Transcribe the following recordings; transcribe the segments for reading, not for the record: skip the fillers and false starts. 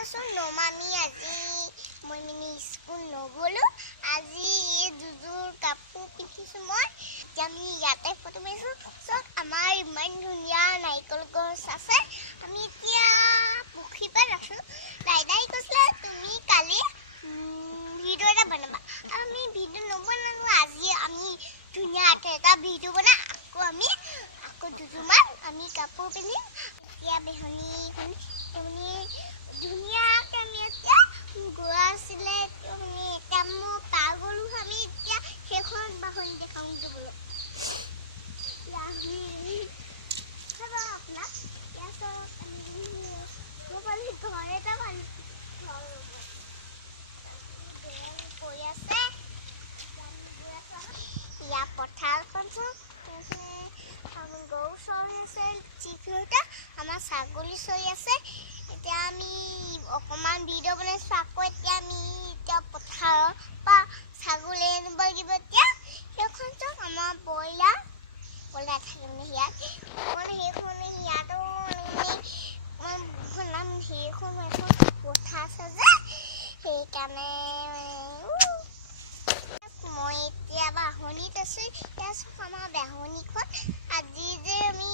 আছোঁ নমামি আজি মই মানে স্কুল নগ'লোঁ আজি এই দুযোৰ কাপোৰ পিন্ধিছোঁ মই এতিয়া আমি ইয়াতে ফটো মাৰিছোঁ চব আমাৰ ইমান ধুনীয়া নাৰিকল গছ আছে আমি এতিয়া পুখুৰী পাৰ আছোঁ দাদাই কৈছিলে তুমি কালি ভিডিঅ' এটা বনাবা আৰু আমি ভিডিঅ' নবনালোঁ আজি আমি ধুনীয়াকৈ এটা ভিডিঅ' বনাই আকৌ দুযোৰমান আমি কাপোৰ পিন্ধিম এতিয়া বেহনীখন ধুনীয়াকৈ আমি এতিয়া গোৱা আছিলে মানে এতিয়া মই পাৰ গ'লোঁ আমি এতিয়া সেইখন বাহনী দেখাওঁগৈ বোলো চাব আপোনাক এতিয়া চাওক আমি ঘৰ এটা পৰি আছে ইয়াৰ পথাৰখন চাওক গৰু চৰি আছে চিফিউটা আমাৰ ছাগলী চৰি আছে এতিয়া আমি অকণমান ভিডিঅ' বনাইছোঁ আকৌ এতিয়া আমি এতিয়া পথাৰৰ পৰা ছাগলী আনিব লাগিব এতিয়া সেইখন চাওক আমাৰ ব্ৰইলাৰ থাকে মানে ইয়াত মানে সেইখন ইয়াতো মানে সেইখন পথাৰ আছে যে সেইকাৰণে মই এতিয়া বাহনীত আছোঁ এতিয়া চাওক আমাৰ বাহনীখন আজি যে আমি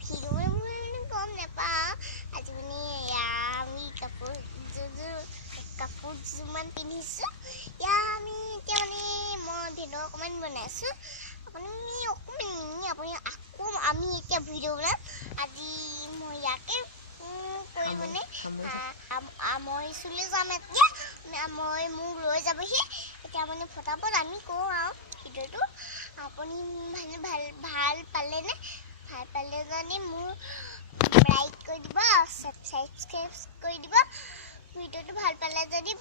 ভিডিঅ' গম নাপাওঁ আজি মানে আমি কাপোৰ দুযোৰমান পিন্ধিছোঁ এতিয়া আমি এতিয়া মানে মই ভিডিঅ' অকণমান বনাইছোঁ আপুনি আকৌ আমি এতিয়া ভিডিঅ' বনাম আজি মই ইয়াকে কৰি মানে মই চুলি যাম এতিয়া মই মোক লৈ যাবহি এতিয়া মানে ফটাফট আমি কওঁ আৰু ভিডিঅ'টো আপুনি ভাল পালেনে ভাল পালে যদি মোৰ লাইক কৰি দিব ছাবস্ক্ৰাইব কৰি দিব ভিডিঅ'টো ভাল পালে যদি